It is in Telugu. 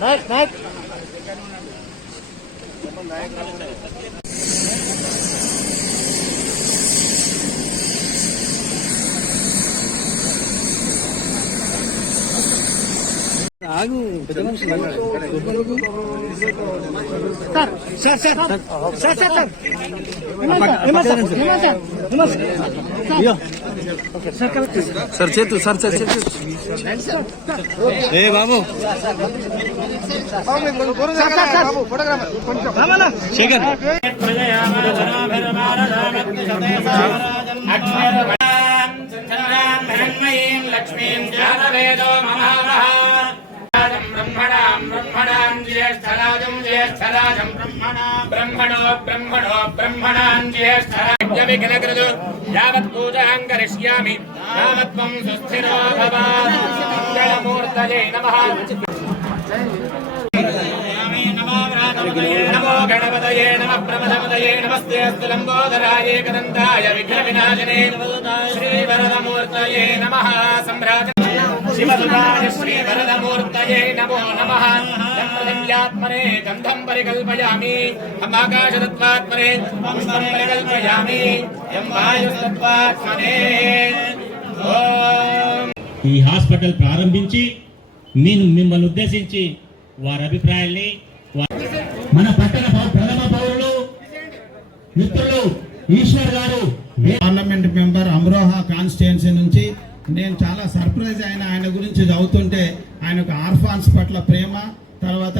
నాయక్ నాయక్ ఆగు. పెద్ద మనిషి sir sir sir sir sir sir sir sir sir sir sir Chetu sir sir Chetu बाबू सर सर सर జ్యేష్ఠరాజం జ్యేష్ఠరాజం బ్రహ్మణా బ్రహ్మణో బ్రహ్మణో బ్రహ్మణాం జ్యేష్ఠరాజవిఘ్నకృదు యావత్ పూజాం కరిష్యామి యావత్ త్వం సుస్థిరో భవ మంగళమూర్తయే నమః నమో గణపతయే నమ ప్రమదపతయే నమస్తే అస్తు లంబోదరాయ కదంతాయ విఘ్న వినాశనే ఈ హాస్పిటల్ ప్రారంభించి నేను మిమ్మల్ని ఉద్దేశించి వారి అభిప్రాయాల్ని మన పట్టణ ప్రథమ పౌరులు మిత్రులు ఈశ్వర్ గారు పార్లమెంట్ మెంబర్ అమ్రోహా కాన్స్టిట్యున్సీ నుంచి నేను చాలా సర్ప్రైజ్ అయిన ఆయన గురించి చదువుతుంటే ఆయనకు ఆర్ఫాన్స్ పట్ల ప్రేమ తర్వాత